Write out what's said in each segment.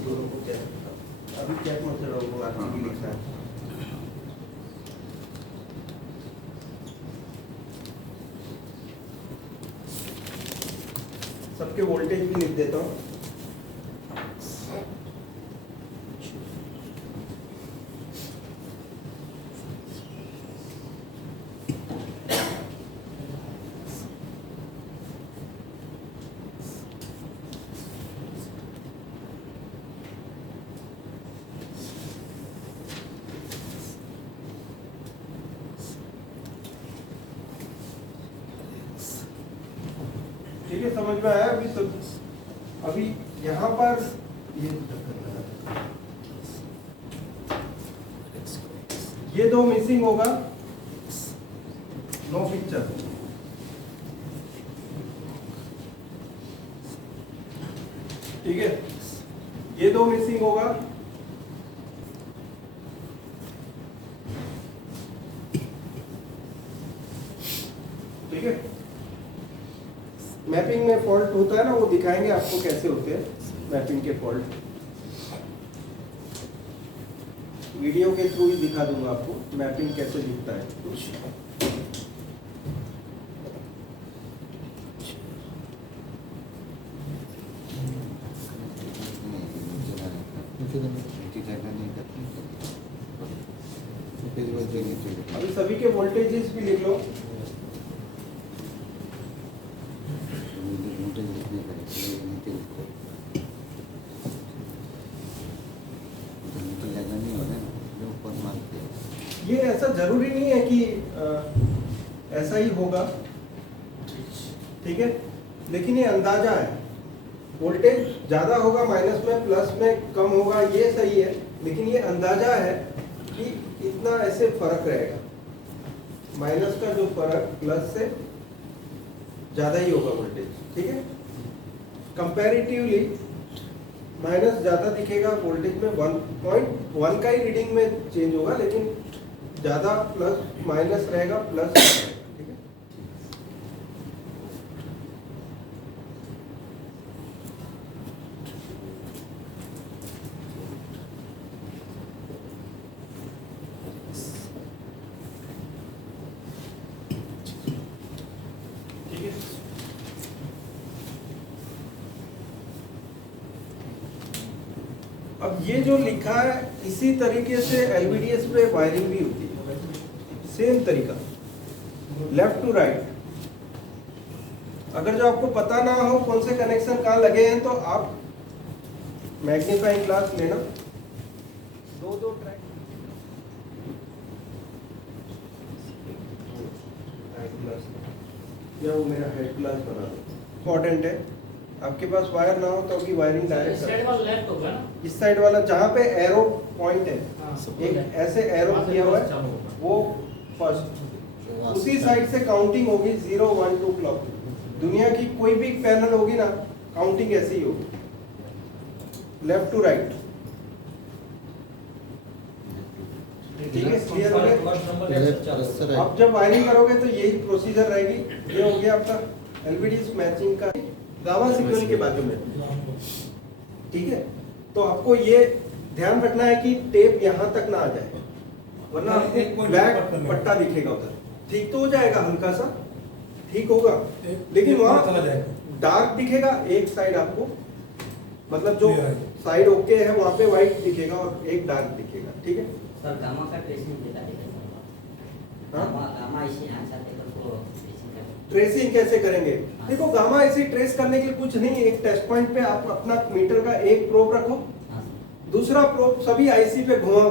दोनों को चेक अभी चेक मत करो आरसीबी लिखा है। सबके वोल्टेज भी लिख देता हूँ। ठीक है, समझ में आया अभी? तो अभी यहाँ पर ये दो मिसिंग होगा, नो पिक्चर। ठीक है, ये दो मिसिंग होगा, ठीक है। मैपिंग में फॉल्ट होता है ना, वो दिखाएंगे आपको कैसे होते हैं मैपिंग के फॉल्ट। वीडियो के थ्रू ही दिखा दूंगा आपको मैपिंग कैसे दिखता है। अभी सभी के वोल्टेजेस भी लिख लो। ये ऐसा जरूरी नहीं है कि ऐसा ही होगा, ठीक है, लेकिन ये अंदाजा है। वोल्टेज ज्यादा होगा माइनस में, प्लस में कम होगा, ये सही है, लेकिन ये अंदाजा है कि इतना ऐसे फर्क रहेगा। माइनस का जो फर्क प्लस से ज्यादा ही होगा वोल्टेज, ठीक है। कंपैरेटिवली माइनस ज्यादा दिखेगा वोल्टेज में, 1.1 का ही रीडिंग में चेंज होगा, लेकिन ज्यादा प्लस माइनस रहेगा, प्लस, ठीक है। ठीक है, अब ये जो लिखा है इसी तरीके से एलवीडीएस पे वायरिंग भी होती है, सेम तरीका, लेफ्ट टू राइट। अगर जो आपको पता ना हो कौन से कनेक्शन कहाँ लगे हैं, तो आप मैग्नीफाइंग ग्लास लेना, दो ट्रैक, या वो मेरा हेड ग्लास बना दो। इम्पोर्टेंट है, आपके पास वायर ना हो तो अभी वायरिंग डायरेक्ट इस साइड वाला जहाँ पे एरो पॉइंट है, एक ऐसे एरो किया हुआ है, वो फर्स्ट, उसी साइड से काउंटिंग होगी 0 1 2 क्लॉक। दुनिया की कोई भी पैनल होगी ना, काउंटिंग ऐसी ही होगी, लेफ्ट टू राइट। ठीक है, क्लियर हो गया? अब जब वायरिंग करोगे तो यही प्रोसीजर रहेगी। ये हो गया आपका एलवीडीएस मैचिंग का गामा सिग्नल के बाजू में, ठीक है। तो आपको ये ध्यान रखना है कि टेप यहाँ तक ना आ जाए, वरना आपको ब्लैक पट्टा दिखेगा उधर। ठीक तो हो जाएगा, हल्का सा ठीक होगा, लेकिन वहाँ डार्क दिखेगा एक साइड आपको, मतलब जो साइड ओके है वहाँ पे व्हाइट दिखेगा और एक डार्क दिखेगा, ठीक है। सर गामा का ट्रेसिंग देता है सर, गामा इसी यहाँ से ट्रेसिंग कैसे करेंगे? देखो, गामा ऐसे ट्रेस करने के लिए कुछ नहीं है। एक टेस्ट पॉइंट पे आप अपना मीटर का एक प्रोब रखो, दूसरा प्रोब सभी आईसी पे घुमाओ,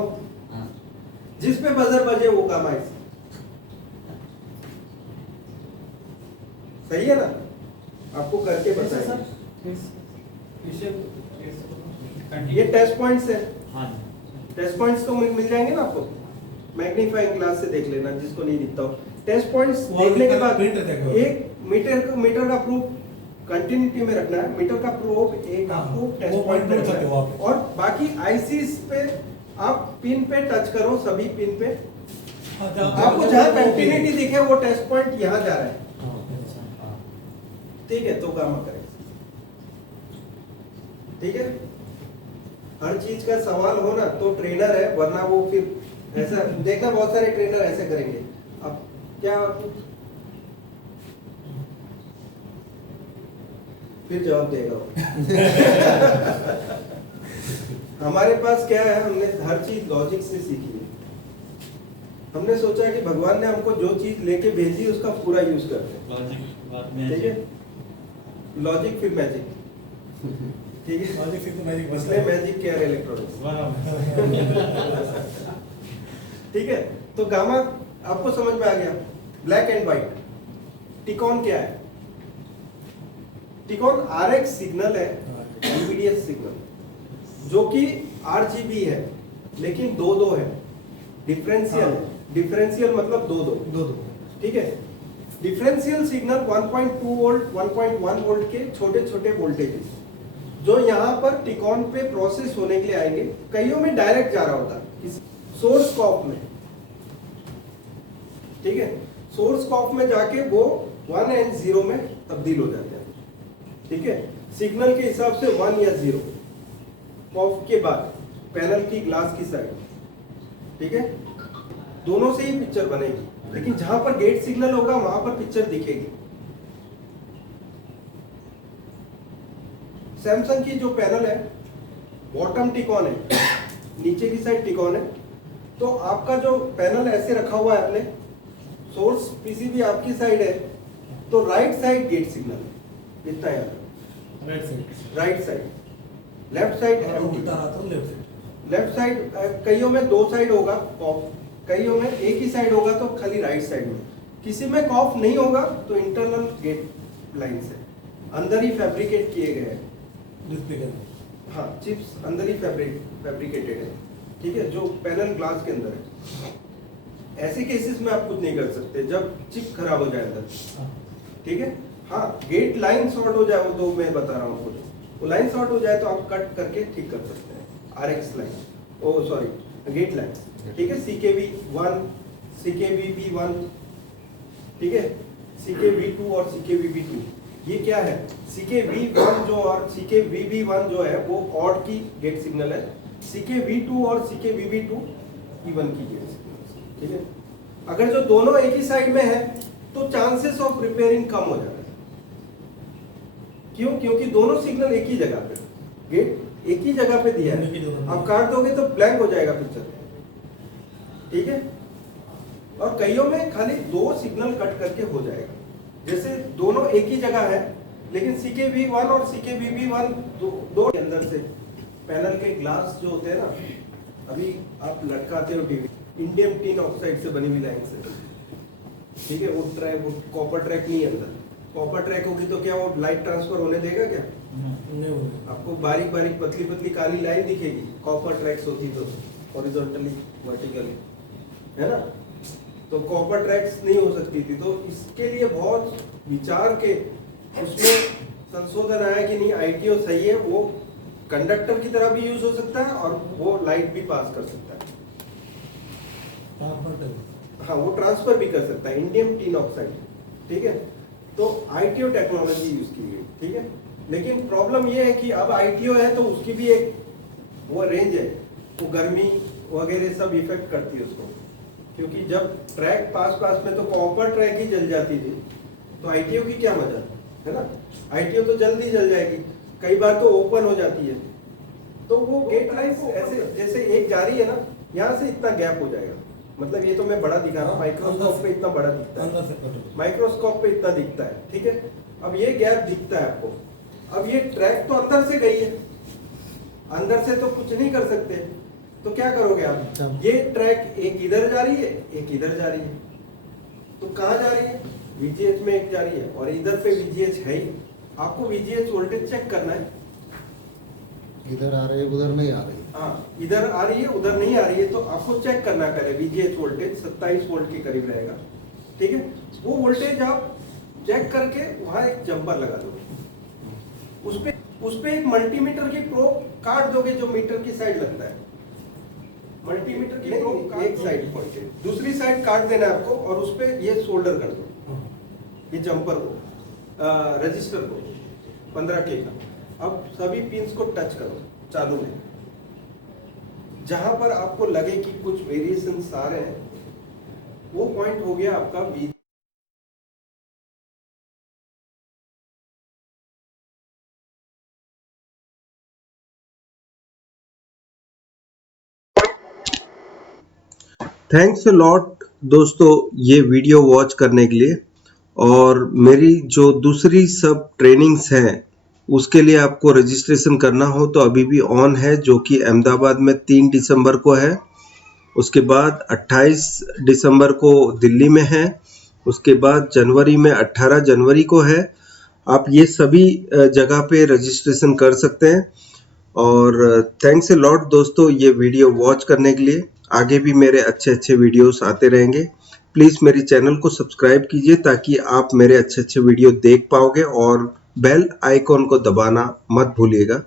जिस पे बजर बजे वो गामा आईसी। सही है ना? आपको करके बताएं। ये टेस्ट पॉइंट्स है, टेस्ट पॉइंट्स तो मिल जाएंगे ना आपको, मैग्नीफाइंग ग्लास से देख लेना जिसको नहीं दिखता हो। टेस्ट पॉइंट्स देखने के बाद एक मीटर का प्रूफ कंटिन्यूटी में रखना है, मीटर का प्रोब एक आपको टेस्ट पॉइंट पे रखना है, और बाकी आईसीस पे आप पिन पे टच करो, सभी पिन पे आपको जहां कंटिन्यूटी दिखे वो टेस्ट पॉइंट यहां जा रहा है, ठीक है, तो गामा करें, ठीक है। हर चीज का सवाल हो ना तो ट्रेनर है, वरना वो फिर ऐसा देखना बहुत सारे ट्रेनर ऐसे करेंगे। अब क्या फिर जवाब देगा वो। हमारे पास क्या है, हमने हर चीज लॉजिक से सीखी है। हमने सोचा कि भगवान ने हमको जो चीज लेके भेजी उसका पूरा यूज करते हैं। लॉजिक बाद में ठीक है, लॉजिक फिर मैजिक। ठीक है, लॉजिक से तो मैजिक बस इसलिए मैजिक केयर इलेक्ट्रॉनिक्स। ठीक है, तो गामा आपको समझ में आ गया। Black and white. टिकॉन क्या है? टिकॉन आरएक्स सिग्नल है, एमपीडीएस सिग्नल, जो कि आरजीबी है लेकिन दो दो है, डिफरेंशियल। डिफरेंशियल मतलब दो दो। दो दो ठीक है, डिफरेंशियल सिग्नल 1.2 वोल्ट 1.1 वोल्ट के छोटे छोटे वोल्टेजेस जो यहाँ पर टिकॉन पे प्रोसेस होने के लिए आएंगे। कईयों में डायरेक्ट जा रहा होता है सोर्स कॉप में। ठीक है, सोर्स कॉप में जाके वो 1 एंड 0 में तब्दील हो जाते हैं। ठीक है, सिग्नल के हिसाब से 1 या 0 कॉप के बाद पैनल की ग्लास की साइड। ठीक है, दोनों से ही पिक्चर बनेगी, लेकिन जहां पर गेट सिग्नल होगा वहां पर पिक्चर दिखेगी। सैमसंग की जो पैनल है बॉटम टिकॉन है, नीचे की साइड टिकॉन है। तो आपका जो पैनल ऐसे रखा हुआ है, अपने सोर्स पीसीबी आपकी साइड है, तो राइट साइड गेट सिग्नल है, इतना याद रखो। Right side right side, left side उल्टा रहा तो लेफ्ट साइड। लेफ्ट साइड कईयों में दो साइड होगा कॉफ, कईयों में एक ही साइड होगा तो खाली राइट साइड में। किसी में कॉफ नहीं होगा तो इंटरनल गेट लाइन से अंदर ही फैब्रिकेट किए गए हैं। डिस्प्ले करना। हाँ, चिप्स अंदर ही फैब्रिकेटेड है। ठीक है, जो पैनल ग्लास के अंदर है। ऐसे केसेस में आप कुछ नहीं कर सकते जब चिप खराब हो जाए अंदर। ठीक है, हाँ, गेट लाइन शॉर्ट हो जाए, वो तो मैं बता रहा हूँ आपको। वो लाइन शॉर्ट हो जाए तो आप कट करके ठीक कर सकते हैं। आरएक्स लाइन, ओ सॉरी गेट लाइन। ठीक है, CKV1 CKVB1, ठीक है, CKV2 और CKVB2। ये क्या है? CKV1 जो और CKVB1 जो है वो ऑड की गेट सिग्नल है। CKV2 और CKVB2 इवन की गेट सिग्नल। ठीक है, अगर जो दोनों एक ही साइड में है तो चांसेस ऑफ रिपेयरिंग कम हो जाता है। क्यों? क्योंकि दोनों सिग्नल एक ही जगह पे, गेट एक ही जगह पे दिया है। आप काट दोगे तो ब्लैंक हो जाएगा पिक्चर। ठीक है, और कईयों में खाली दो सिग्नल कट करके हो जाएगा। जैसे दोनों एक ही जगह है लेकिन CKV1 और CKVB1 दो के अंदर से पैनल के ग्लास जो होते हैं ना, अभी आप लटकाते हो टीवी, इंडियम टिन ऑक्साइड से बनी हुई लाइन से। ठीक है, वो ट्रैक, वो कॉपर ट्रैक नहीं है अंदर। कॉपर ट्रैक होगी तो क्या वो लाइट ट्रांसफर होने देगा क्या? नहीं होगा। आपको बारीक बारीक पतली पतली काली लाइन दिखेगी। कॉपर ट्रैक्स होती तो हॉरिजॉन्टली वर्टिकली, है ना? तो कॉपर ट्रैक्स नहीं हो सकती थी। तो इसके लिए बहुत विचार के उसमें संशोधन आया कि नहीं, ITO सही है, वो कंडक्टर की तरह भी यूज हो सकता है और वो लाइट भी पास कर सकता है। हाँ, वो ट्रांसफर भी कर सकता है, इंडियम टिन ऑक्साइड। ठीक है, तो ITO टेक्नोलॉजी यूज की गई। ठीक है, लेकिन प्रॉब्लम ये है कि अब ITO है तो उसकी भी एक वो रेंज है, वो गर्मी वगैरह सब इफेक्ट करती है उसको। क्योंकि जब ट्रैक पास में तो कॉपर ट्रैक ही जल जाती थी, तो ITO की क्या मजा है ना? ITO तो जल्दी जल जाएगी, कई बार तो ओपन हो जाती है। तो वो गेट लाइन ऐसे जैसे एक जा रही है ना, यहाँ से इतना गैप हो जाएगा। मतलब ये तो मैं बड़ा दिखा रहा हूँ, माइक्रोस्कोप पे इतना बड़ा दिखता है, माइक्रोस्कोप पे इतना दिखता है। ठीक है, अब ये गैप दिखता है आपको। अब ये ट्रैक तो अंदर से गई है, अंदर से तो कुछ नहीं कर सकते, तो क्या करोगे आप? ये ट्रैक एक इधर जा रही है, एक इधर जा रही है, तो कहाँ जा रही है? VGH में एक जा रही है और इधर पे VGH है ही। आपको VGH वोल्टेज चेक करना है, इधर आ रही है उधर नहीं आ रही। हाँ, इधर आ रही है उधर नहीं आ रही है, तो आपको चेक करना पहले। VGH वोल्टेज 27 वोल्ट के करीब रहेगा। ठीक है, वो वोल्टेज आप चेक करके वहां एक जंपर लगा दो, उस पे एक मल्टीमीटर की प्रोब काट दोगे जो मीटर की साइड लगता है। मल्टीमीटर की प्रोब एक साइड पॉइंटेड, दूसरी साइड काट देना है आपको और उस पे ये सोल्डर कर दो, ये जंपर को, रजिस्टर को 15K का। अब सभी पिंस को टच करो चालू में, जहां पर आपको लगे कि कुछ वेरिएशंस आ रहे हैं, वो पॉइंट हो गया आपका बी। थैंक्स अ लॉट दोस्तों ये वीडियो वॉच करने के लिए। और मेरी जो दूसरी सब ट्रेनिंग्स हैं उसके लिए आपको रजिस्ट्रेशन करना हो तो अभी भी ऑन है, जो कि अहमदाबाद में 3 दिसंबर को है, उसके बाद 28 दिसंबर को दिल्ली में है, उसके बाद जनवरी में 18 जनवरी को है। आप ये सभी जगह पे रजिस्ट्रेशन कर सकते हैं। और थैंक्स अ लॉट दोस्तों ये वीडियो वॉच करने के लिए। आगे भी मेरे अच्छे अच्छे वीडियोस आते रहेंगे। प्लीज़ मेरे चैनल को सब्सक्राइब कीजिए ताकि आप मेरे अच्छे अच्छे वीडियो देख पाओगे, और बेल आइकॉन को दबाना मत भूलिएगा।